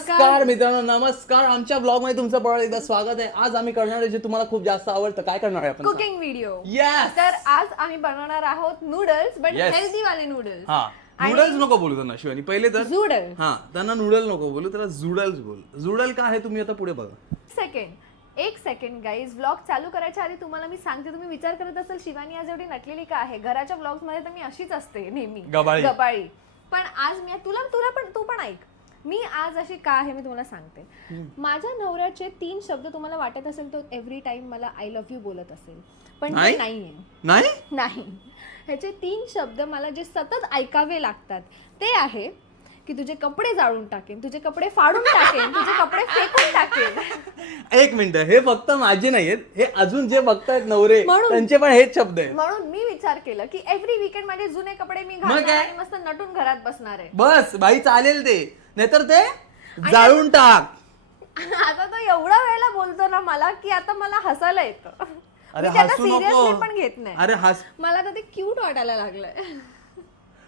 नमस्कार मित्रांनो, नमस्कार. आमच्या ब्लॉग मध्ये तुमचं परत एकदा स्वागत आहे. आज आम्ही करणार आहे जे तुम्हाला खूप जास्त आवडतं. काय करणार आहे आपण? Cooking video. Yes. तर आज आम्ही बनवणार आहोत नूडल्स, बट Yes. हेल्दी वाले नूडल्स. हा, नूडल्स नको बोलू त्यांना शिवानी. पहिले तर झुडल. हा, त्यांना नूडल नको बोलू, त्याला जुडल्स बोल. जुडल काय आहे तुम्ही आता पुढे बघा. एक सेकंड गाईज. व्लॉग चालू करायच्या आधी तुम्हाला मी सांगते, तुम्ही विचार करत असाल शिवानी आज एवढी नटलेली का आहे. घराच्या ब्लॉग्स मध्ये तर मी अशीच असते नेहमी, गबाळी. पण आज मी तू पण ऐक, मी आज अशी का आहे मी तुम्हाला सांगते. माझ्या नवऱ्याचे 3 शब्द तुम्हाला वाटत असेल तो एव्हरी टाइम मला आय लव्ह यू बोलत असेल, पण ते नाहीये. नाही, ह्याचे 3 शब्द मला जे सतत ऐकावे लागतात ते आहे की तुझे कपडे जाळून टाकेन, तुझे कपडे फाडून टाकेन, तुझे कपडे फेकून टाकेन. एक मिनिट, हे फक्त माझे नाहीयेत, हे अजून जे बघतायत नवरे त्यांचे पण हेच शब्द आहेत. म्हणून मी विचार केलं की एव्हरी वीकेंड माझे जुने कपडे मी घालणार आणि मस्त नटून घरात बसणार आहे. बस बाई, चालेल ते, नाहीतर ते जाळून टाक. आता तो एवढा वेळेला बोलतो ना मला की आता मला हसायला येतं. अरे मी त्याला हसू नको. सिरियसली पण घेत नाही. अरे हस, मला तर ते क्यूट वाटायला लागलंय.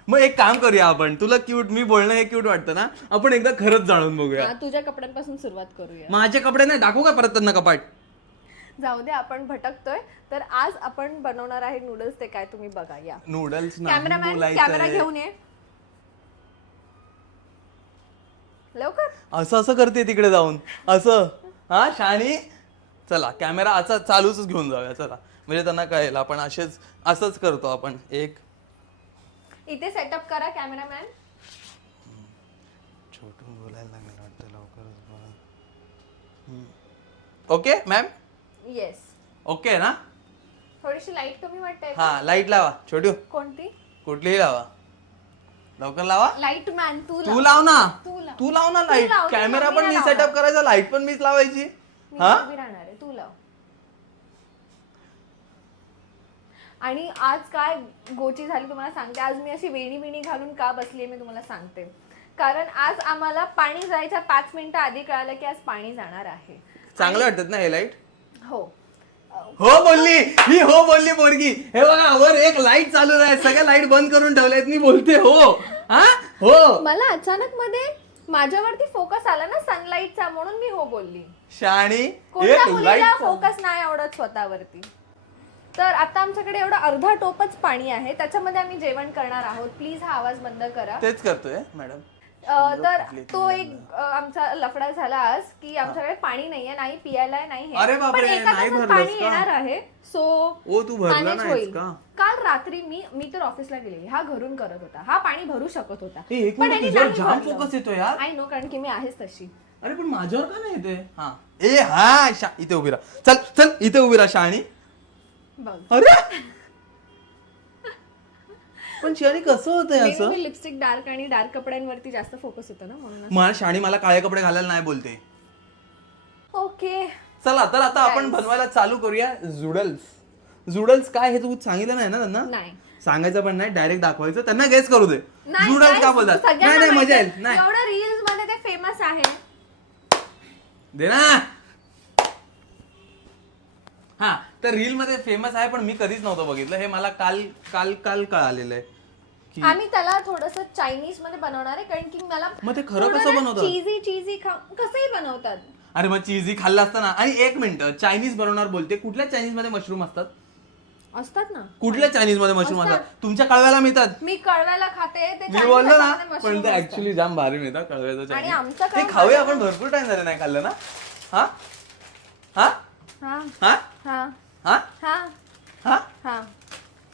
मग एक काम करूया आपण, तुला क्यूट, मी बोलणं हे क्यूट वाटतं ना, आपण एकदा खरंच जाळून बघूया. तुझ्या कपड्यांपासून सुरुवात करूया. माझे कपडे नाही दाखवू का परत त्यांना कपाट? जाऊ दे, आपण भटकतोय. तर आज आपण बनवणार आहे नूडल्स. ते काय तुम्ही बघा. या नूडल्स कॅमेरामॅन, कॅमेरा घेऊन ये लवकर. असं असं करते तिकडे जाऊन असं. हा शाणी, चला कॅमेरा असा चालूच घेऊन जाऊया. चला, म्हणजे त्यांना कळेल आपण असंच करतो आपण. एक इथे सेटअप करा कॅमेरामॅन. छोटू बोलायला लागेल वाटतं, लवकरच बोला. Okay ma'am? येस. ओके ना? थोडीशी लाईट कमी वाटते. हा, लाईट लावा छोटू. कोणती? कुठलीही लावा, लवकर लावा. लाईट मॅन तू लाव ना, लाव. तू लाव ना लाईट. लाव, कॅमेरा मी पण मी नाही सेटअप लावणार. करायचा, लाईट पण मीच लावायची. मी हा, उभी राहणार आहे, तू लाव. आणि आज काय गोची झाली तुम्हाला सांगते. आज मी अशी वेणी घालून का बसली मी तुम्हाला सांगते. कारण आज आम्हाला पाणी जायच्या 5 मिनिटं आधी कळालं की आज पाणी जाणार आहे. चांगलं वाटत ना हे लाईट? हो बोलली ही, हो बोलली पोरगी. हे बघा, वर एक लाईट चालू आहे, सगळ्या लाईट बंद करून ठेवल्यात. मी बोलते हो. हा हो. मला अचानक मध्ये माझ्यावरती फोकस आला ना सनलाईटचा, म्हणून मी हो बोलली. शाणी, कोणत्या एक मुलीला लाईट फोकस नाही आवडत स्वतःवरती. तर आता आमच्याकडे एवढं अर्धा टोपच पाणी आहे, त्याच्यामध्ये आम्ही जेवण करणार आहोत. प्लीज हा आवाज बंद करा. तेच करतोय मॅडम. तर तो एक आमचा लफडा झाला आज की आमच्याकडे पाणी नाहीये, नाही पियाला नाही हे. अरे बापरे, पण एका नाही तासात भरलंस पाणी का? येणार आहे. सो ओ, तू भरलं manage नाहीस होईल. का? काल रात्री मी तर ऑफिसला गेलेली, हा घरून करत होता. हा पाणी भरू शकत होता, ए, एक पण मिनिट, यांनी तुझ्यावर नाही जाम भरलं. फोकस येतो यार. आय नो, कारण की मी आहेच तशी. अरे पण माझ्यावर का नाही येते? हा, ए हा, इथे उभी राहा. चल चल, इथे उभी राहा शाणी. बघ, अरे पण शाणी कसं होतंय असं? मी लिपस्टिक डार्क आणि डार्क कपड्यांवरती जास्त फोकस होतो ना, म्हणून. मला शाणी, मला काळे कपडे घालायला नाही बोलते. ओके, चला, तर आता आपण बनवायला चालू करूया जुडल्स. जुडल्स काय हे तू सांगितलं नाही ना त्यांना? नाही सांगायचं पण नाही, डायरेक्ट दाखवायचं. त्यांना गेस करू दे. नाही, जुडल्स guys, का बोलतात? सगळ्यांना नाही माहिती मजा आहे. येईल. नाही एवढं रील्स मध्ये ते फेमस आहे. दे ना. हा, तर रील मध्ये फेमस आहे, पण मी कधीच नव्हतं बघितलं. हे मला काल काल काल कळालेलं आहे की आम्ही त्याला थोडस चायनीज मध्ये बनवणार आहे, कारण की मला मग ते खरं कसं बनवतात? चीजी कसंही बनवतात. अरे मग चीजी खाल्लं असतं ना. आणि एक मिनिट, चायनीज बनवणार बोलते, कुठल्या चायनीज मध्ये मशरूम असतात ना. कुठल्या चायनीज मध्ये मशरूम असतात? तुमच्या कळव्याला मिळतात. मी कळव्याला खाते ते, मी बोललो ना, Chinese मध्ये पण mushroom ते असतात. ऍक्च्युली जाम भारी मिळतात कळव्याचं आणि चायनीज. आमचं ते काय खाऊया आपण, भरपूर टाइम झाले नाही खाल्लं ना. हा हा हा हा हा हा हा हा हा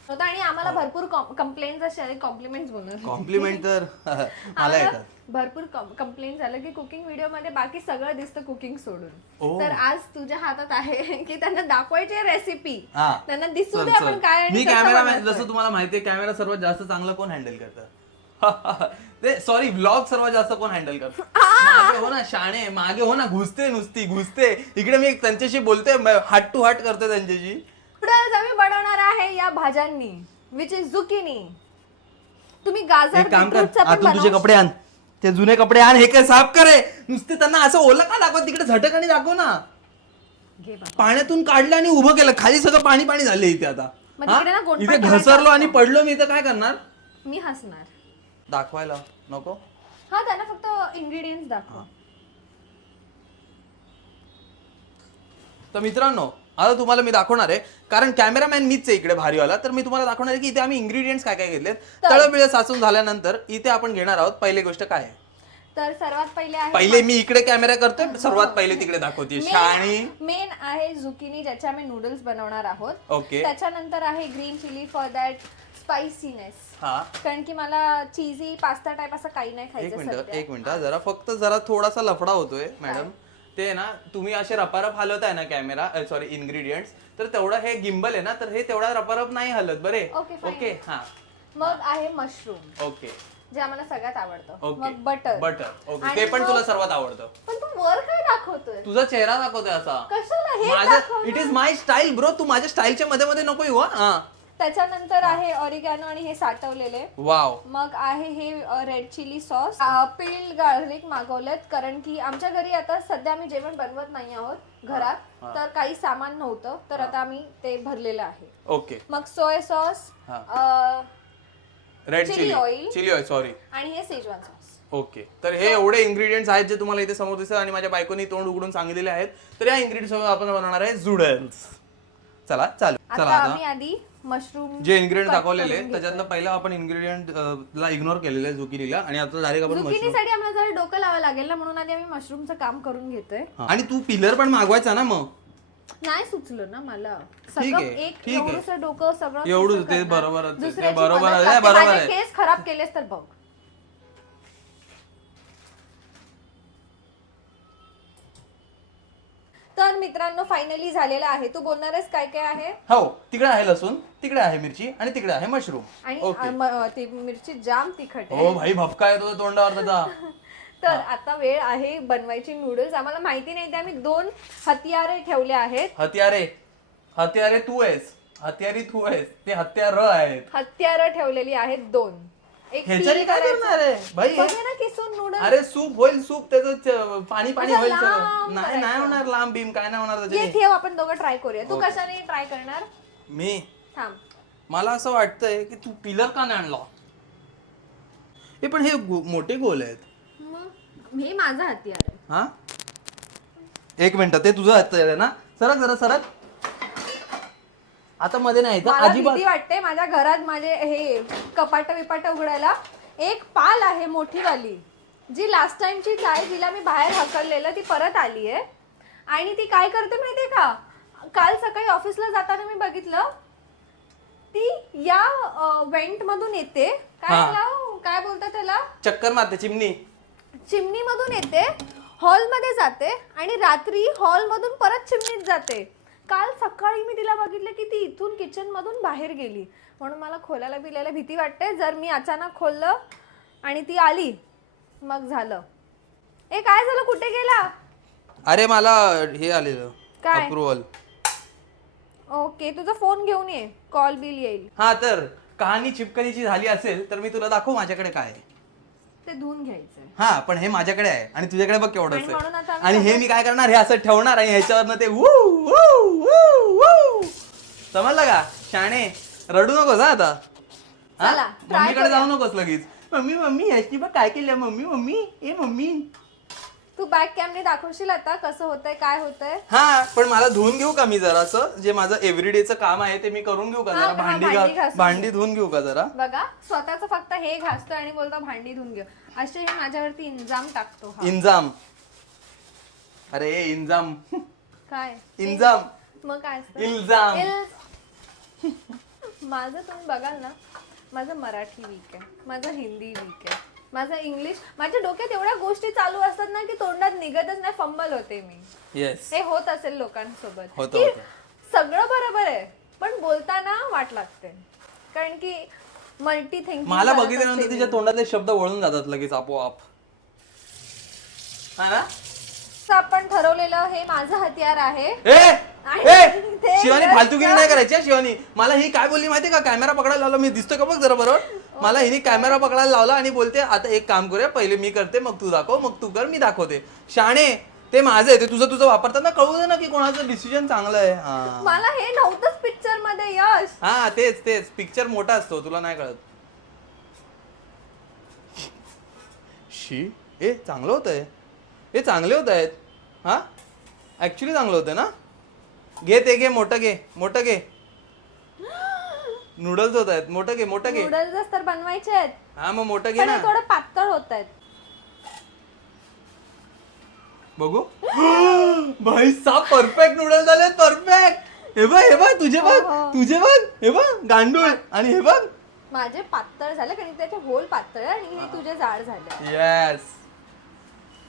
होता. आणि आम्हाला भरपूर कंप्लेंट्स असे आले, कॉम्प्लिमेंट्स बोलणार. कॉम्प्लिमेंट तर मला आम्हाला येतात. भरपूर कंप्लेंट झालं की कुकिंग व्हिडिओ मध्ये बाकी सगळं दिसतं कुकिंग सोडून. ओ. तर आज तुझ्या हातात आहे की त्यांना दाखवायची रेसिपी, हा. त्यांना दिसू चल, दे चल. आपण काय आणि मी कसं कॅमेरामॅन, बनवतोय. जसं तुम्हाला माहितीये, कॅमेरा सर्वात जास्त चांगला कोण हँडल करतं? ते सॉरी, व्लॉग सर्वात जास्त कोण हँडल करतं? मागे हो ना शाणे, मागे हो ना. घुसते, नुसती घुसते इकडे. मी त्यांच्याशी बोलतोय, हार्ट टू हार्ट करतोय त्यांच्याशी. नूडल्स आम्ही बनवणार आहे या भाज्यांनी, विच इज झुकिनी. तुम्ही गाजर, एक काम कर, बीटरूटचं पण आतून तुझे बनवू कपडे आण, ते जुने कपडे आण. हे काय साफ करे नुसते. त्यांना असं ओलं का दाखव? तिकडे झटक आणि दाखव ना. घे बाबा. पाण्यातून काढलं आणि उभं केलं, खाली सगळं पाणी पाणी झालं इथे. आता मग तिकडे ना गोंडपाट इथे करायचं घसरलो आणि असतं. पडलो मी, इथं काय करणार? मी हसणार. दाखवायला नको. हा, त्यांना फक्त इंग्रेडियंट्स दाखव. तर मित्रांनो आता तुम्हाला मी दाखवणार आहे, कारण कॅमेरामॅन मीच आहे इकडे भारीवाला, तर मी तुम्हाला दाखवणार आहे की इथे आम्ही इन्ग्रेडियंट्स काय काय घेतलेत. तळबिळ साचून झाल्यानंतर इथे आपण घेणार आहोत पहिली गोष्ट काय आहे. तर सर्वात पहिले मी इकडे कॅमेरा करतोय, सर्वात पहिले तिकडे दाखवते शाणी. मेन आहे झुकिनी, ज्याचे आम्ही नूडल्स बनवणार आहोत. ओके. त्याच्यानंतर आहे green chilli for that spiciness, कारण की मला चीजी पास्ता टाइप असं काही नाही खायचं. एक मिनिट जरा फक्त जरा थोडासा लफडा होतोय मॅडम. ते ना तुम्ही असे रपारप हलवताय ना कॅमेरा, सॉरी इन्ग्रेडियंट्स, तर तेवढं हे गिम्बल आहे ना, तर हे तेवढा रपारप नाही हलत. बरे ओके. हा मग आहे मशरूम, ओके, जे आम्हाला सगळ्यात आवडतं. ओके. मग बटर. ओके, ते पण तुला सर्वात आवडतं. पण तू वर काय दाखवतोय? तुझा चेहरा दाखवतोय असा. कशाला हे माझं it is my style bro. तू माझ्या स्टाईलच्या मध्ये मध्ये नको येऊ. हा. त्याच्यानंतर आहे ऑरिगॅनो आणि हे साठवलेले. वाव. मग आहे हे red chilli sauce. Peel garlic मागवलेत, कारण की आमच्या घरी आता सध्या आम्ही जेवण बनवत नाही आहोत घरात, तर काही सामान नव्हतं, तर आता आम्ही ते भरलेलं आहे. ओके. मग soya sauce, red chilli oil sorry, आणि हे सेजवान सॉस. ओके. तर हे एवढे इन्ग्रेडियंट्स आहेत जे तुम्हाला इथे समोर दिसतात आणि माझ्या बायकोनी तोंड उघडून सांगितलेले आहेत. तर या इन्ग्रेडियंट्स आपण बनवणार आहे नूडल्स. चला चालू. चला आम्ही आधी मशरूम जे इन्ग्रेडियंट दाखवलेले त्याच्यातलं पहिला आपण इन्ग्रेडियंट ला इग्नोर केलेलं आहे झुकिनीला, आणि आता डायरेक्ट आपण झुकिनीसाठी आम्हाला जरा डोकं लावायला लागेल ना, म्हणून आधी आम्ही मशरूमचं काम करून घेतोय. आणि तू पिलर पण मागवायचा ना. मग नाही सुचलं ना मला ठीक सगळं. आहे, एक ठीक आहे. एवढंसं डोकं सगळं एवढं कसं ते करणार? बरोबरच आहे, ते दुसऱ्याची बरोबर मदत आहे, करते. बरोबर माझे आहे. केस खराब केलेस तर बघ. तर मित्रांनो फायनली झालेलं आहे. तू बोलणार आहेस काय काय आहे? हो, तिकडे आहे लसूण, तिकडे आहे मिरची, आणि तिकडे आहे मशरूम. आणि ती मिरची जाम तिखट आहे. हो भाई, भपका येतो तोंडावर त्याचा. तर आता वेळ आहे बनवायची नूडल्स. आम्हाला माहिती नाही, ते आम्ही 2 हत्यारे ठेवले आहेत. हत्यारे तू आहेस, हत्यारी तू आहेस, ते हत्यार आहेत. हत्यारं ठेवलेली आहेत 2. एक ह्याच्याने काय करणार आहे भाई? किसून नूडल्स. अरे सूप होईल, सूप त्याचं पाणी पाणी असं होईल लांब सगळं. नाही नाही करायचं. होणार लांब बीम, काय नाही होणार ये त्याच्याने. ठेव, आपण दोघं ट्राय करूया. तू Okay. कशाने ट्राय करणार? मी थांब. मला असं वाटतंय की तू पिलर का नाही आणला. हे पण हे मोठे गोल आहेत. मग हे माझा हत्यार आहे. हा, एक मिनिट, ते तुझं हत्यार आहे ना. सरक जरा सरक. आता मध्ये नाही मला अजिबात. भीती वाटते. माझ्या घरात माझे हे कपाट विपाट उघडायला एक पाल आहे मोठी वाली, जी लास्ट टाइमची चाय जिला मी बाहेर हकललेलं ती परत आली आहे. आणि ती काय करते माहितीये का, काल सकाळी ऑफिसला जाताना मी बघितलं, ती या वेंट मधून येते. काय बोलतात त्याला, चक्कर मारते, चिमणी मधून येते, हॉल मध्ये जाते, आणि रात्री हॉल मधून परत चिमणीत जाते. काल सकाळी मी तिला बघितलं की ती इथून किचन मधून बाहेर गेली. म्हणून मला खोलायला बिलायला भीती वाटते. जर मी अचानक खोललं आणि ती आली, मग झालं. ए काय झालं, कुठे गेला? अरे मला हे आलेलं काय? अप्रुव्हल. ओके, तुझा फोन घेऊन ये, कॉल बिल येईल. हा, तर कहाणी चिपकणीची झाली असेल तर मी तुला दाखवू माझ्याकडे काय आहे. ते धुवून घ्यायचंय. हा, पण हे माझ्याकडे आहे आणि तुझ्याकडे बघ केवढं आणि म्हणून आता आहे. आम्ही आणि हे मी काय करणार, हे असं ठेवणार आणि ह्याच्यावरनं ते वू वू वू वू. समजलं का शाणे? रडू नकोस हा आता. चला, try मम्मीकडे जाऊ करूया. नकोस लगेच. मम्मी मम्मी ह्याची बघ काय केलं, मम्मी मम्मी ए मम्मी. तू बॅक कॅमने दाखवशील आता कसं होतंय, काय होतंय? हा, पण मला धुवून घेऊ का मी जरासं, जे माझं एव्हरीडेचं काम आहे ते मी करून घेऊ का हा, जरा, हा, भांडी घासून भांडी धुवून घेऊ का जरा. बघा, स्वतःच फक्त हे घासतो आणि बोलतो भांडी धुवून घेऊ. असे हे माझ्यावरती इंजाम टाकतो हा. इंजाम. अरे इंजाम. काय इंजाम. मग काय असतं? इल्जाम. माझं तुम्ही बघाल ना, माझं मराठी वीक आहे, माझं हिंदी वीक आहे, माझं इंग्लिश, माझ्या डोक्यात एवढ्या गोष्टी चालू असतात ना की तोंडात निघतच नाही, फंबल होते मी. येस, हे होत असेल लोकांसोबत होतं, की होतं. सगळं बरोबर आहे पण बोलताना वाट लागते, कारण की मल्टी थिंकिंग. मला बघितल्यानंतर तिच्या तोंडातले शब्द वळून जातात लगेच आपोआप. हा ना, आपण ठरवलेलं हे माझं हत्यार आहे. शिवानी फालतूगिरी नाही करायची हा. शिवानी मला ही काय बोलली माहिती का, कॅमेरा पकडायला लावला, मी दिसतोय का बघ जरा बरोबर. मला हिने कॅमेरा पकडायला लावला आणि बोलते आता एक काम करूया, पहिले मी करते मग तू दाखव, मग तू कर मी दाखवते. शाणे, ते माझं आहे, ते तुझं वापरताना कळू दे ना की कोणाचं डिसिजन चांगलं आहे. मला हे नव्हतंच पिक्चर मध्ये यश. हा तेच पिक्चर मोठा असतो, तुला नाही कळत. शी, चांगलं होत आहे, हे चांगले होत आहेत. हा ऍक्च्युली चांगलं होतं ना. घे ते घे, मोठं घे, मोठं घे. नूडल्स होत आहेत, मोठं घे, मोठं घे. नूडल्स तर बनवायचे आहेत, हा मग मोठं घे पण ना. हे थोडं पातळ होत आहेत. बघू. भाई साब परफेक्ट नूडल्स झाले, परफेक्ट. हे बघ तुझे बघ, तुझे बघ, हे बघ गांडूळ, आणि हे बघ माझे पातळ झाले कारण त्याचे होल पातळ आहे आणि हे तुझे जाड झाले. येस.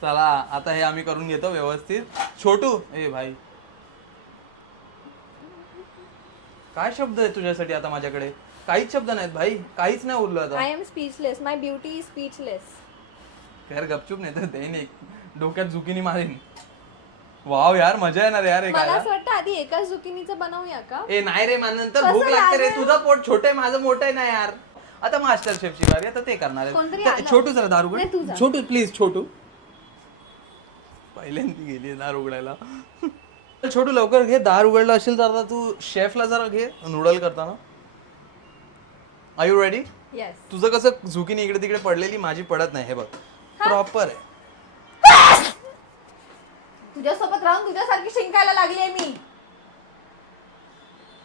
चला आता हे आम्ही करून घेतो व्यवस्थित. छोटू ए भाई, काय शब्द आहे तुझ्यासाठी आता माझ्याकडे? काहीच शब्द नाहीत भाई, काहीच नाही उरलं आता. I am speechless, my beauty is speechless. यार गपचूप नाही तर ते नाही डोक्यात झुकिनी मारीन. वाव यार, मजा येणार यार हे मला खायला. असं वाटतं आधी एकाच झुकिनीचं बनवूया का? ए नाही रे, मला नंतर कसं भूक लागते रे. लागेल? तुझं पोट छोटं आहे, माझं मोठं आहे ना यार. आता मास्टर शेफ शिकारी आता ते करणार कोणतरी आहे. आलं. छोटू जरा दार उघड. नाही, तू जा. छोटू प्लीज, छोटू पहिल्यांदा गेली दार उघडायला. छोटू लवकर घे, दार उघडलं असेल तर आता तू शेफला जरा घे नूडल करताना. Are you ready? येस. तुझं कसं झुकिनी इकडे तिकडे पडलेली, माझी पडत नाही. हे बघ प्रॉपर आहे. तुझ्यासोबत राहून तुझ्यासारखी शिंकायला लागली आहे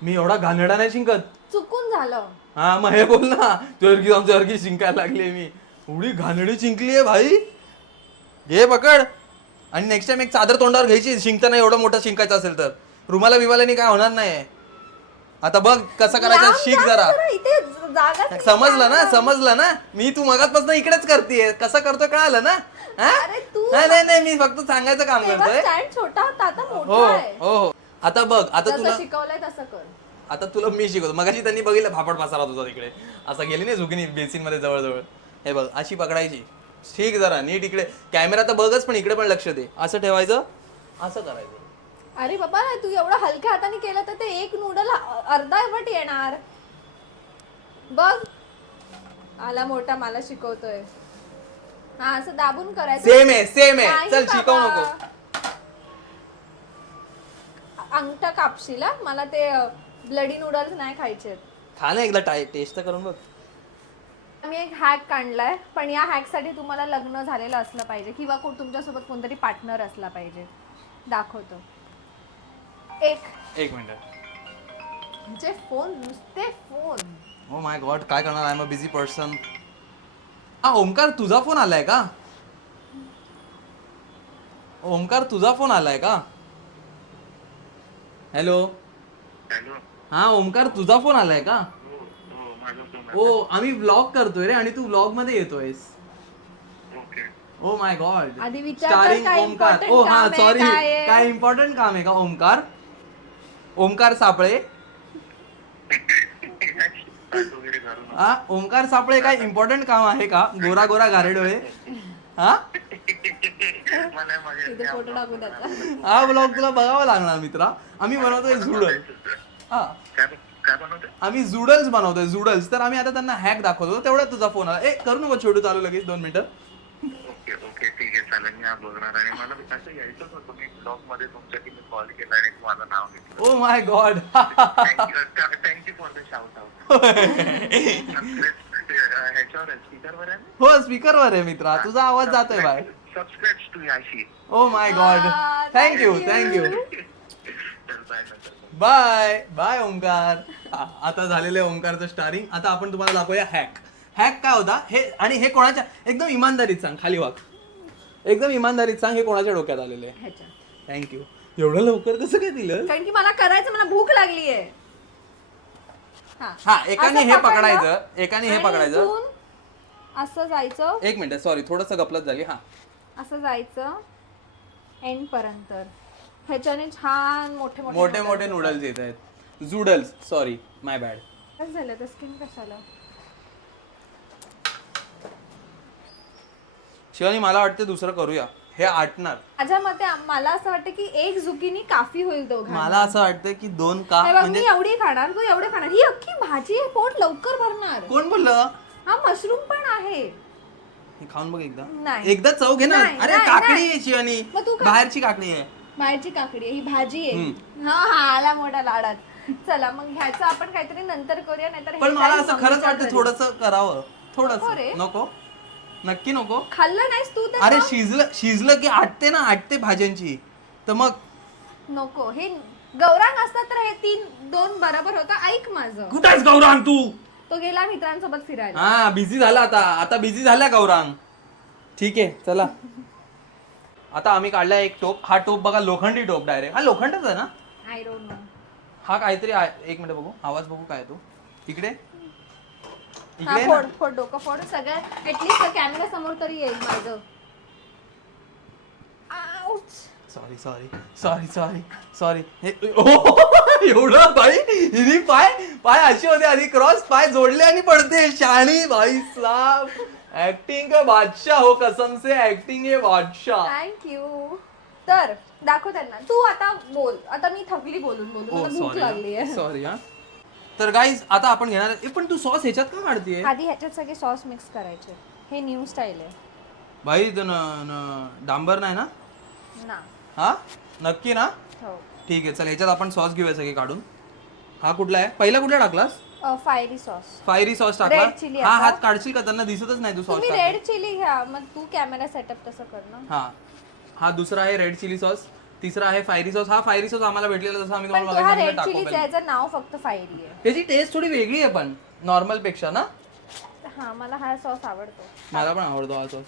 मी एवढा घाणेरडा नाही शिंकत. चुकून झालं. हा मग हे बोल ना, तुझ्यासारखी शिंकायला लागली मी. एवढी घाणेरडी शिंकली आहे भाई. घे पकड. आणि नेक्स्ट टाइम एक चादर तोंडावर घ्यायची शिंकताना, एवढं मोठं शिंकायचं असेल तर. रुमाला बिमालानी काय होणार नाही. आता बघ कसं करायचं, शिक जरा. इथे जागा समजलं ना. मी तू मगाचपासून इकडेच करतेय, कसं करतोय कळालं ना. अरे तू नाही मी फक्त सांगायचं काम करतोय. स्टँड छोटा होता, आता हो मोठा आहे. हो. आता बघ, आता तुला जसं शिकवलंय तसं कर. आता तुला मी शिकवतो. मगाशी त्यांनी बघितलं फापड पसारा होता तिकडे, असं गेली नाही झुकिनी बेसिन मध्ये जवळ. हे बघ अशी पकडायची. शिक जरा नीट. इकडे कॅमेरा तर बघच, पण इकडे पण लक्ष दे. असं ठेवायचं, असं करायचं. अरे बाबा, तू एवढं हलक्या हाताने केलं तर ते एक नूडल अर्धावट येणार. बघ आला मोठा, मला शिकवतोय. हा असं दाबून करायचं. सेम आहे. नाही चल शिकवू बाबा. नको. अंगठा कापशील हा. मला ते ब्लडी नूडल्स नाही खायचे. खा ना एकदा, टेस्ट तर करून बघ. मी एक हॅक काढलाय, पण या हॅक साठी तुम्हाला लग्न झालेलं असलं पाहिजे किंवा तुमच्यासोबत कोणतरी पार्टनर असला पाहिजे. दाखवतो. एक मिनिट. जे फोन, नुसते फोन. ओ माय गॉड, काय करणार? I am a busy person. हा ओमकार, तुझा फोन आलाय का? ओमकार, तुझा फोन आलाय का? हॅलो. हा ओमकार, तुझा फोन आलाय का? हो, आम्ही व्लॉग करतोय रे, आणि तू व्लॉग मध्ये येतोयस. ओ माय गॉड. आधी विचार कर, स्टारिंग काय ओमकार. important ओ हा काम आहे, सॉरी, काय आहे? काय इम्पॉर्टंट काम आहे का ओमकार? ओमकार सापळे. हा ओमकार सापळे, काय इम्पॉर्टंट काम आहे का? गोरा गोरा गारेडोळे. हा तिथे फोटो टाकू त्याचा. हा ब्लॉग तुला बघावा लागणार मित्रा. आम्ही बनवतोय झुडल. हा आम्ही झुडल्स बनवतोय, झुडल्स. तर आम्ही आता त्यांना हॅक दाखवतो, तेवढ्यात तुझा फोन आला. करू नको छोटू, चालू लगेच 2 मिनिटं. ओके ठीक आहे चालेल, मी बोलणार. आणि मला असं यायचंच होतं, मी ब्लॉग मध्ये तुमच्यासाठी मी कॉल केला आणि तुम्हाला नाव घेतलं. ओ my god. Thank you for the shout out. ह्याच्यावर आहे, स्पीकरवर आहे. हो स्पीकरवर आहे मित्रा, तुझा आवाज जातोय bye. Subscribe to Yashi. Oh my god, thank you. Bye bye Omkar. आता झालेलं आहे ओमकारचं स्टारिंग. आता आपण तुम्हाला दाखवूया हॅक. हॅक काय होता हे, आणि हे कोणाच्या, एकदम इमानदारीत सांग, खाली वाग, एकदम इमानदारीत सांग, हे कोणाच्या डोक्यात आलेलं आहे? थँक्यू. एवढं लवकर कसं काय दिलं? कारण की मला करायचं, मला भूक लागली आहे. हा एकाने हे पकडायचं, एकाने हे पकडायचं. असं जायचं. एक मिनिट, सॉरी थोडस गपलत झाली. हा असं जायचं एंड पर्यंत. ह्याच्याने छान मोठे मोठे मोठे नूडल्स येत आहेत. झुडल्स, सॉरी माय बॅड. कसं झालं तर स्किन कशाला? शिवानी मला वाटतं दुसरं करूया, हे आटणार. माझ्या मते मला असं वाटतं की एक झुकिनी काफी होईल दोघांना. मला असं वाटतं की 2 का, म्हणजे मी एवढी खाणार, तू एवढे खाणार. ही अख्खी भाजी आहे, पोट लवकर भरणार. कोण बोललं? हा मशरूम पण आहे. हे खाऊन बघ एकदा. नाही. एकदा चव घे ना. नाही, अरे नाही, काकडी नाही. आहे शिवानी, मग तू खा. बाहेरची काकडी आहे. बाहेरची काकडी आहे, ही भाजी आहे. हा आला मोठा लाडात. चला मग ह्याचं आपण काहीतरी नंतर करूया, नाहीतर पण मला असं खरंच वाटतं थोडस करावं. थोडस नको, नक्की नको. खाल्लं नाहीस तू तर? अरे शिजलं की आटते ना, आटते भाज्यांची, तर मग नको. हे गौरांग असतात तर हे 3-2 बरोबर होतं. ऐक माझं. कुठे आहेस गौरांग तू? तो गेला मित्रांसोबत फिरायला. हा बिझी झाला आता बिझी झाला गौरांग. ठीक आहे चला. आता आम्ही काढला एक टोप. हा टोप बघा लोखंडी टोप डायरेक्ट. हा लोखंडच आहे ना? I don't know. हा काहीतरी एक मिनिट बघू आवाज बघू काय तो इकडे हा इकडे फोड फोड डोकं फोड सगळं ऍटलीस्ट कॅमेरा समोर तरी येईल माझं. Ouch. Sorry sorry sorry sorry sorry एवढं बाई हिनी पाय अशी होते आधी क्रॉस पाय जोडले आणि पडते शाणी भाई साहब. ऍक्टिंग का बादशाह हो कसम से ऍक्टिंग हे बादशाह. थँक्यू. तर दाखव त्यांना. तू आता बोल. आता मी थकली बोलून बोलून. मला भूक लागली आहे. सॉरी हा. तर गाईज आता आपण घेणार पण तू सॉस ह्याच्यात का काढतीये? आधी ह्याच्यात सगळे सॉस मिक्स करायचे. हे न्यू स्टाईल आहे. भाई डांबर नाही ना? ना. हा नक्की ना? हो. ठीक आहे चल ह्याच्यात आपण सॉस घेऊया सगळे काढून. हा कुठला आहे? पहिला कुठला टाकलास? Fiery sauce. Fiery sauce Red टाकला. chili हा आता. हात काढशील का? त्यांना दिसतच नाही तू सॉस तुम्ही टाकला. रेड चिली घ्या. मग तू कॅमेरा सेटअप तसं कर ना. हा हा दुसरा आहे रेड चिली सॉस. तिसरा आहे फायरी सॉस. हा फायरी सॉस आम्हाला भेटलेला जसं आम्ही पण तुम्हाला तो हा मगाशी रेड सांगितलं चिलीचा टाको याचं नाव फक्त फायरी आहे. त्याची टेस्ट थोडी वेगळी आहे पण नॉर्मल पेक्षा ना. हा मला हा सॉस आवडतो. मला पण आवडतो हा सॉस.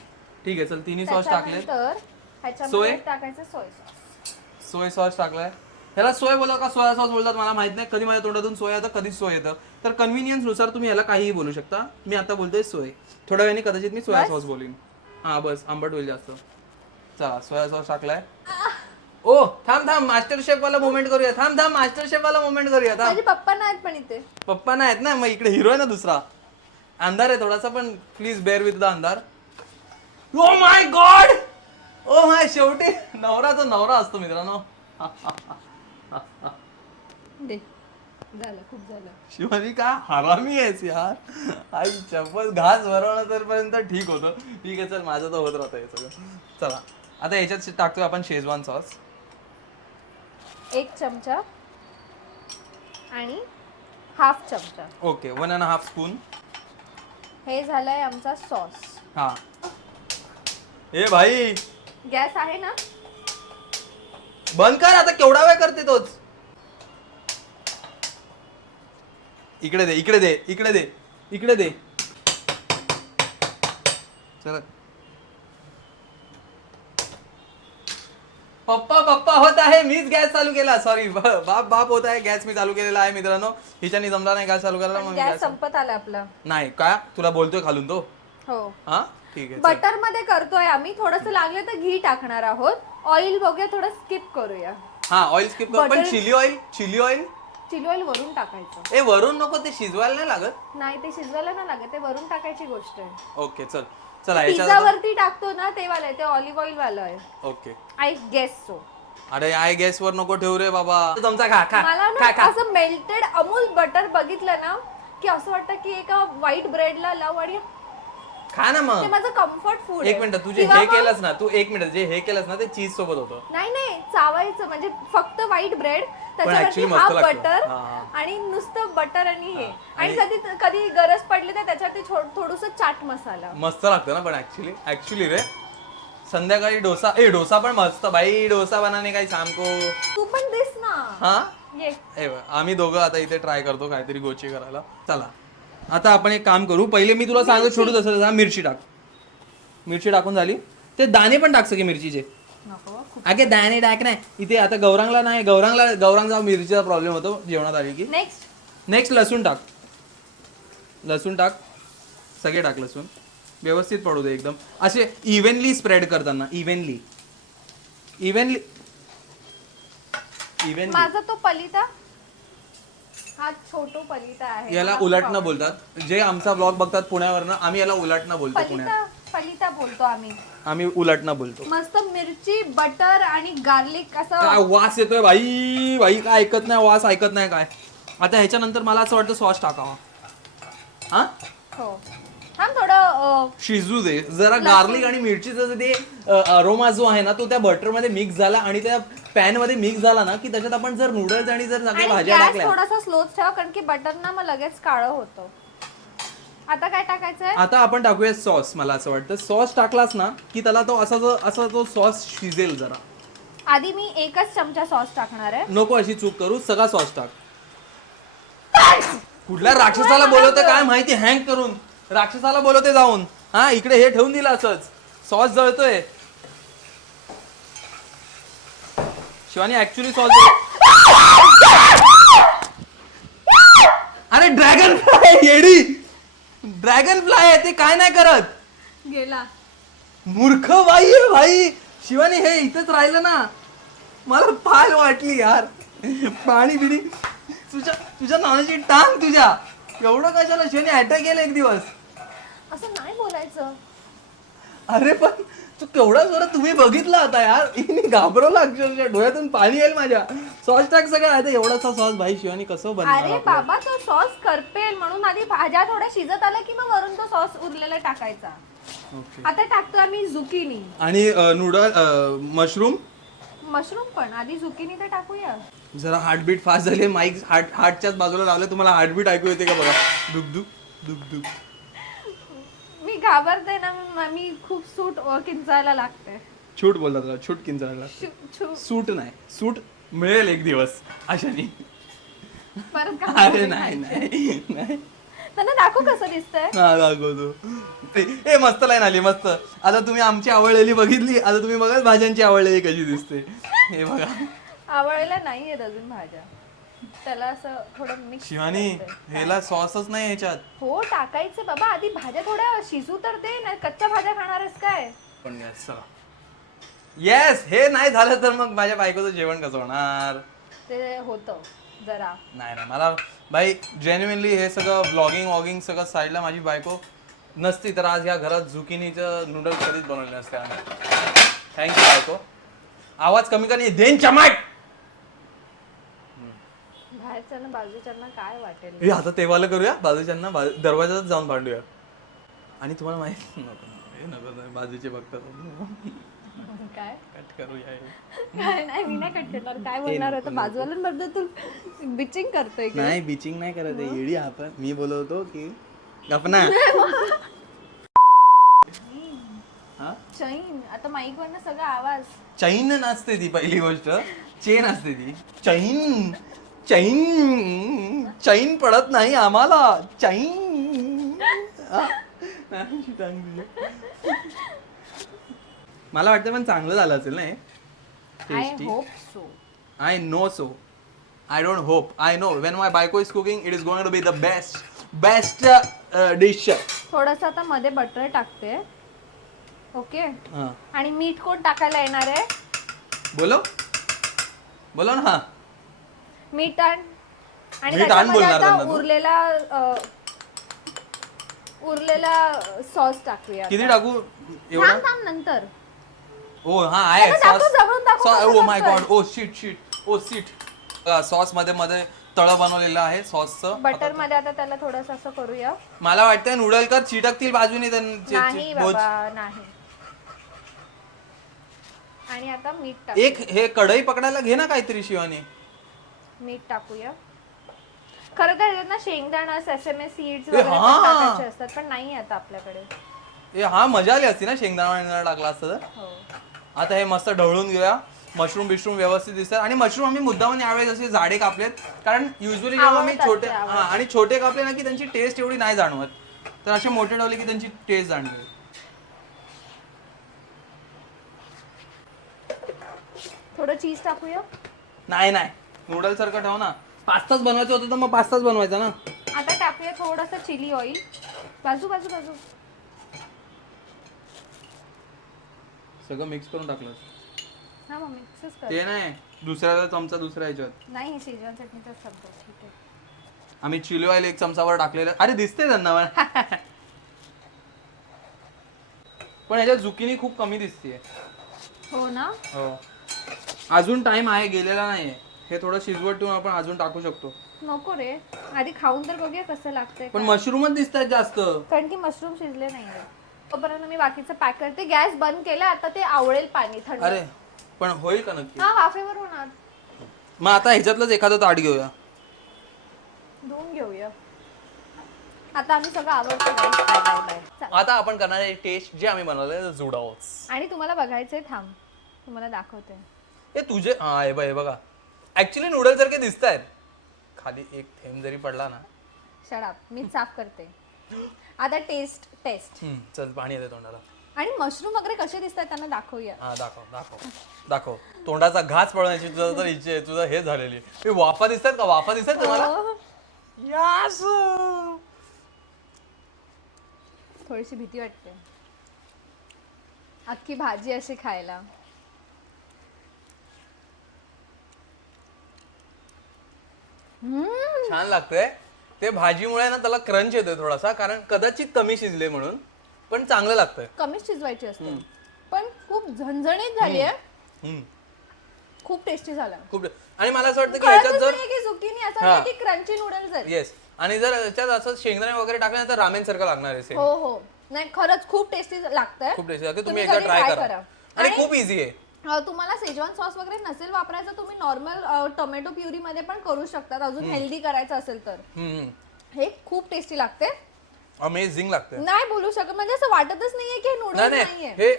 ठीक आहे चल तिन्ही सॉस टाकले. त्याच्यानंतर सोय? ह्याच्यामध्ये टाकायचं सोय सॉस. सोय सॉस टाकलाय. ह्याला सोय बोलतात का सोया सॉस बोलतात मला माहित नाही. कधी माझ्या तोंडातून सोय येतं कधीच सोय येतं. तर कन्व्हिनियन्स नुसार तुम्ही याला काहीही बोलू शकता. मी आता बोलतोय सोय. थोड्या वेळाने कदाचित मी सोया सॉस बोलीन. हा बस आंबट होईल जास्त. चला सोया सॉस टाकलाय. ओ थांब मास्टर शेफ वाला मोमेंट करूया. थांब मास्टर शेफ वाला मोमेंट करूया. थांब. माझे पप्पा नाहीत पण इथे. पप्पा नाही आहेत ना मग इकडे हिरो आहे ना दुसरा. अंधार आहे थोडासा पण प्लीज बेअर विथ द अंधार. ओ माय गॉड. ओ माय शेवटी नवरा तो नवरा असतो मित्रांनो. दे. झालं खूप झालं. शिवानी का हरामी आहेस यार. आई चप्पल घास भरवणं तर पर्यंत ठीक होतं. ठीक आहे चल माझं तर होत राहतं हे सगळं. चला आता याच्यात टाकतोय आपण शेजवान सॉस. 1 चमचा आणि हाफ चमचा. Okay 1.5 spoon. हे झालंय आमचा सॉस. हा ए भाई गॅस आहे ना? बंद कर आता. केवढा वेळ करते तोच. इकडे दे इकडे दे इकडे दे इकडे दे. चल पप्पा होत आहे. मीच गॅस चालू केला. सॉरी बाप होत आहे. गॅस मी चालू केलेला आहे मित्रांनो. हिच्यानी जमला नाही गॅस चालू करायला. मग गॅस संपत आला आपला. नाही काय तुला बोलतोय खालून तो. हो. हा ठीक आहे. बटर मध्ये करतोय आम्ही. थोडंसं लागलं तर घी टाकणार आहोत. ऑइल बघूया थोडं स्किप करूया. हा ऑइल स्किप कर. पण चिली ऑइल चिली ऑइल वरून टाकायचं. ए वरून नको ते शिजवायला नाही लागत. नाही ते शिजवायला नाही लागत. ते वरून टाकायची गोष्ट आहे. ओके चला पिझ्झा वरती टाकतो ना ते वाला आहे. ते ऑलिव्ह ऑइल वाला आहे. Okay I guess so. अरे आय गॅस वर नको ठेवू रे बाबा. चमचा खा खा मला ना असं मेल्टेड अमूल बटर बघितलं ना की असं वाटतं की एका व्हाईट ब्रेडला लाव आणि खा ना मग. ते माझं कम्फर्ट फूड आहे. एक मिनिट तू जे हे केलंस ना तू एक मिनिट जे हे केलंस ना ते चीज सोबत होतं. नाही चावायचं म्हणजे फक्त व्हाईट ब्रेड त्याच्यावरती actually हाफ मस्त लागतं. बटर हा. आणि नुसतं बटर आणि हे आणि कधी गरज पडली तर त्याच्यावरती थोडंसं चाट मसाला. मस्त लागतं ना पण ऍक्च्युली रे संध्याकाळी डोसा पण मस्त भाई. डोसा बनाने काही सांगतो. तू पण दिस ना. हा ये आम्ही दोघं आता इथे ट्राय करतो काहीतरी गोची करायला. चला आता आपण एक काम करू. पहिले मी तुला सांगत सोडू तसं मिरची टाक. मिरची टाकून झाली. ते दाणे पण टाक सगळे मिरचीचे. नको अगे दाणे टाक नाही इथे. आता गौरांगला नाही. गौरांगचा मिरचीचा प्रॉब्लेम होतो जेवणात आली की. नेक्स्ट लसूण टाक. लसूण टाक सगळे टाक. लसूण व्यवस्थित पडू दे एकदम. असे इव्हनली स्प्रेड करताना. इव्हनली माझा तो पलिता हा छोटो पलिता आहे. याला उलटणं बोलतात. जे आमचा ब्लॉग बघतात पुण्यावरनं आम्ही याला उलटणं बोलतो. पुण्यात पलिता बोलतो आम्ही उलटणं बोलतो. मस्त मिरची बटर आणि गार्लिक असं. काय वास येतोय भाई काय ऐकत नाही. वास ऐकत नाही काय. आता ह्याच्यानंतर मला असं वाटतं सॉस टाकावा. हा हो थोडं शिजू दे जरा. गार्लिक आणि मिरचीचा ते अरोमा जो आहे ना तो त्या बटर मध्ये मिक्स झाला आणि त्या पॅन मध्ये मिक्स झाला ना की त्याच्यात आपण जर नूडल्स आणि जर सगळ्या भाज्या गॅस टाकल्या. थोडासा स्लोच ठेवा कारण की बटर ना मग लगेच काळं होतं. आता काय टाकायचंय? आता आपण टाकूया सॉस. मला असं वाटतं सॉस टाकलास ना की त्याला तो असा तो सॉस शिजेल जरा. आधी मी एकच चमचा सॉस टाकणार आहे. नको अशी चूक करू, सगळा सॉस टाक. कुठल्या राक्षसाला बोलवते काय माहिती, हँग करून राक्षसाला बोलवते जाऊन. हा इकडे हे ठेवून दिलं असंच, सॉस जळतोय. Shivani actually sauce. अरे ड्रॅगन फ्लाय येडी, ड्रॅगन फ्लाय आहे ते, काय नाही करत. गेला. मूर्ख बाई आहे भाई. शिवानी हे इथंच राहिलं ना, मला पाल वाटली यार. पाणी बिणी तुझ्या नावाची टांग तुझ्या. एवढं कशाला शिवानी, अटॅक गेला एक दिवस. असं नाही बोलायचं. अरे पण तू केवढा जोरात, तुम्ही बघितला होता यार. मी घाबरवला अक्षरशः, डोळ्यातून पाणी येईल माझ्या. सॉस टाक सगळं. आता एवढासा सॉस भाई शिवानी कसं बनवणार अरे आपलं? बाबा तो सॉस करपेल म्हणून आधी भाज्या थोड्या शिजत आल्या की मग वरून तो सॉस उरलेला टाकायचा. ओके. आता टाकतो आम्ही झुकिनी. आणि नूडल मशरूम. मशरूम पण आधी झुकिनी तर टाकूया. जरा हार्टबीट फास्ट झाले. माईक हार्टच्याच बाजूला लावलं, तुम्हाला हार्टबीट ऐकू येते का बघा. दुख दुख दुख दुख. मी घाबरते ना, मी खूप सूट किंचायला लागते. छूट बोलला तुला, छूट किंचाळला. सूट नाही, सूट मिळेल एक दिवस अशाने. परत अरे नाही नाही नाही. त्यांना दाखवू कसं दिसतंय. हा दाखवतो. ए मस्त लाईन आली, मस्त. आता तुम्ही आमची आवडलेली बघितली, आता तुम्ही बघा भाज्यांची आवडलेली कशी दिसते. हे बघा. आवळलेल्या नाही आहेत अजून भाज्या, त्याला असं थोडं मिक्स. शिवानी ह्याला सॉसच नाही याच्यात. हो टाकायचं बाबा, आधी भाज्या थोड्या शिजू तर दे ना. कच्च्या भाज्या खाणारच काय. पण येस, हे नाही झालं तर मग माझ्या बायकोचं जेवण कसं होणार. ते होतं जरा. नाही नाही, मला बाई जेन्युइनली हे सगळं ब्लॉगिंग वॉगिंग सगळं साईडला माझी बायको नसती तर आज या घरात झुकिनीचं नूडल्स कधीच बनवले नसते. थँक्यू बायको. आवाज कमी कर, देन चमाट. बाहेरच्यांना बाजूच्यांना काय वाटेल. हे आता तेवाला करूया, बाजूच्यांना दरवाजात जाऊन भांडूया. आणि तुम्हाला माहिती नको बाजूचे बघतात. काय कट करूया. काय नाही, मी नाही कट करणार. काय बोलणार होतं बाजूवाल्यांबद्दल? तू बिचिंग करतोय की? नाही बिचिंग नाही करत आहे येडी. आपण मी बोलवतो की गपना. चैन. आता माईक वरनं सगळा आवाज. चैन नसते ती, पहिली गोष्ट चेन असते ती. चैन चैन चैन पडत नाही आम्हाला. चैन. मला वाटतं पण चांगलं झालं असेल ना हे. I hope so. I know so. I don't hope. I know when my baiko is cooking, it is going to be the best dish. थोडंसं आता मध्ये बटर टाकते. ओके. हां. आणि मीठ कोण टाकायला येणार आहे? बोलो ना. हा मीठ आण. आणि मीठ आण त्याच्यामध्ये बोलणार आता ना तू? उरलेला सॉस टाकूया. किती टाकू एवढा? थांब नंतर. ओ हा आहे त्याला दाखव, जवळून दाखव कसं ओ माय करतोय. गॉड. ओ शीट. सॉस मध्ये मध्ये तळ बनवलेलं आहे सॉसचं. बटर मध्ये आता त्याला थोडंसं असं करूया. मला वाटतंय नूडल कर चिटकतील बाजूने नाही बाबा नाही. आणि आता मीठ टाक. एक हे कढई पकडायला घे ना काहीतरी शिवानी. मीठ टाकूया. खरं तर ह्याच्यात ना शेंगदाणा, सेसमे सीड्स ए, वगैरे पण हा. टाकायचे असतात, पण नाही आता आपल्याकडे. हा मजा आली असती ना शेंगदाणा टाकला असतं तर. हो. आता हे मस्त ढवळून घेऊया. मशरूम बिशरूम व्यवस्थित दिसतात. आणि मशरूम आम्ही मुद्दामून यावेळेस असे जाडे कापलेत, कारण युजली जेव्हा आम्ही आवडतात छोटे ते, आवडतात. आणि छोटे कापले ना की त्यांची टेस्ट एवढी नाही जाणवत. तर असे मोठे ठेवले की त्यांची टेस्ट जाणवेल. थोडं चीज टाकूया. नाही नूडल सारखं ठेव ना. पास्ताच बनवायचं होतं तर मग पास्ताच बनवायचा ना. आता टाकूया थोडंसं चिली ऑइल. बाजू. सगळं मिक्स करून टाकलं. हा मग मिक्सच कर. ते नाही, दुसऱ्याचा चमचा दुसऱ्या ह्याच्यात. नाही शेजवान चटणीचा शब्द. ठीक आहे. आम्ही चिली ऑइल 1 चमचावर टाकलेलं. अरे दिसते त्यांना पण ह्याच्यात झुकिनी खूप कमी दिसते. हो ना. हो. अजून टाइम आहे, गेलेला नाहीये. हे थोडं शिजवत ठेवून आपण अजून टाकू शकतो. नको रे, आधी खाऊन तर बघूया कसं लागतंय. पण मशरूमच दिसतात जास्त, कारण की मशरूम शिजले नाहीये. तोपर्यंत मी बाकीचं पॅक करते. गॅस बंद केला. आता ते आवळेल पाणी थंड. अरे पण होईल का नक्की? हा वाफेवर होणार. मग आता ह्याच्यातलंच एखादं ताट घेऊया. धुवून घेऊया. आता आम्ही सगळं आवडतो. बाय. आता आपण करणार आहे टेस्ट जे आम्ही बनवलंय जुडाओस. आणि तुम्हाला बघायचंय, थांब तुम्हाला दाखवते. हे तुझे हा हे बघा ऍक्च्युली नूडल सारखे दिसत आहेत. खाली एक थेंब जरी पडला ना. शडाप मी साफ करते. आता टेस्ट. चल पाणी येते तोंडाला. आणि मशरूम वगैरे कसे दिसतात त्यांना दाखवूया. हा दाखव. तोंडाचा घास पडण्याची तुझं तर इच्छा आहे. तुझं हे झालेली. वाफा दिसतात का? वाफा दिसतात तुम्हाला? यास थोडीशी भीती वाटते अख्खी भाजी अशी खायला. छान लागतंय ते. भाजीमुळे ना त्याला क्रंच येतोय थोडासा, कारण कदाचित कमी शिजले म्हणून, पण चांगलं लागतंय. कमीच शिजवायची असते पण खूप झणझणीत झाली आहे. खूप टेस्टी झाला. खूप. आणि मला असं वाटतं की ह्याच्यात जर झुकीनी असं वाटतं की क्रंची नूडल्स आहेत. येस, आणि जर ह्याच्यात असं शेंगदाणे वगैरे टाकले ना तर रामेन सारखं लागणार आहे. हो नाही खरंच खूप टेस्टी लागतंय. खूप टेस्टी लागतं. तुम्ही एकदा ट्राय करा. आणि खूप इझी आहे. तुम्हाला शेजवान सॉस वगैरे नसेल वापरायचं, तुम्ही नॉर्मल टोमॅटो प्युरी मध्ये पण करू शकतात अजून हेल्दी करायचं असेल तर. हे खूप टेस्टी लागते. अमेझिंग लागते. नाही बोलू शकत, म्हणजे असं वाटतच नाहीये की नूडल्स नाहीये. हे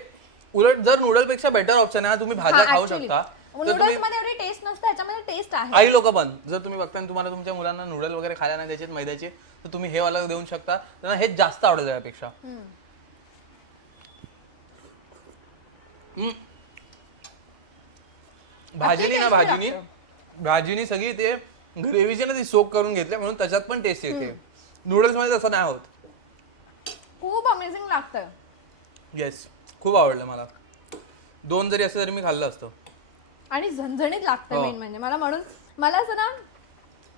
उलट जर नूडल पेक्षा बेटर ऑप्शन आहे. तुम्ही भाज्या खाऊ शकता. नूडल्स मध्ये एवढी टेस्ट नसते, याच्यामध्ये टेस्ट आहे. काही लोक पण जर तुम्ही बघता तुम्हाला तुमच्या मुलांना नूडल वगैरे खायला नाही द्यायचे मैद्याचे, तर तुम्ही हे वाला देऊ शकता. त्यांना हेच जास्त आवडेल त्यापेक्षा. भाजीनी सगळी ते ग्रेव्हीची ना ती सोक करून घेतले म्हणून त्याच्यात पण टेस्ट येते. नूडल्स मध्ये तसं नाही होत. खूप अमेझिंग लागतंय. येस, खूप आवडलं मला. 2 जरी असं तरी मी खाल्लं असतं. आणि झणझणीत लागतं मेन म्हणजे म्हणून मला असं ना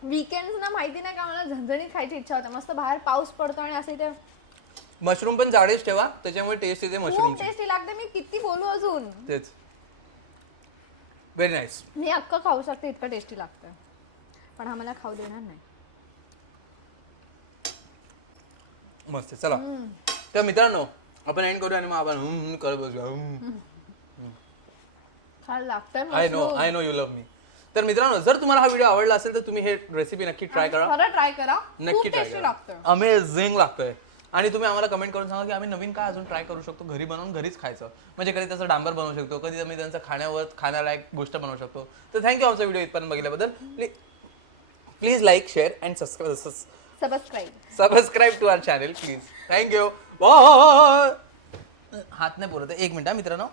वीकेंड्स ना माहिती नाही का मला झणझणीत खायची इच्छा होते. मस्त बाहेर पाऊस पडतो आणि असं ते मशरूम पण जाडेच ठेवा, त्याच्यामुळे टेस्ट येते मशरूम. खूप टेस्टी लागते. मी किती बोलू अजून. तेच. Very nice. मी अख्खं खाऊ शकते, इतकं टेस्टी लागतं. पण आम्हाला खाऊ देणार नाही. मस्त. चला तर मित्रांनो आपण एंड करूया आणि मग आपण करत बसूया. आय नो यू लव्ह मी. तर मित्रांनो जर तुम्हाला हा व्हिडिओ आवडला असेल तर तुम्ही हे रेसिपी नक्की ट्राय करा. नक्की ट्राय करा. अमेझिंग लागतंय. आणि तुम्ही आम्हाला कमेंट करून सांगा की आम्ही नवीन काय अजून ट्राय करू शकतो घरी बनवून घरीच खायचं. म्हणजे कधी त्याचं डांबर बनवू शकतो, कधी आम्ही त्यांचं खाण्यालायक गोष्ट बनवू शकतो. तर थँक्यू आमचा व्हिडिओ इथपर्यंत बघितल्याबद्दल. Please like share and subscribe to our channel please. Thank you. हात नाही पुरत. 1 मिनिट मित्रांनो.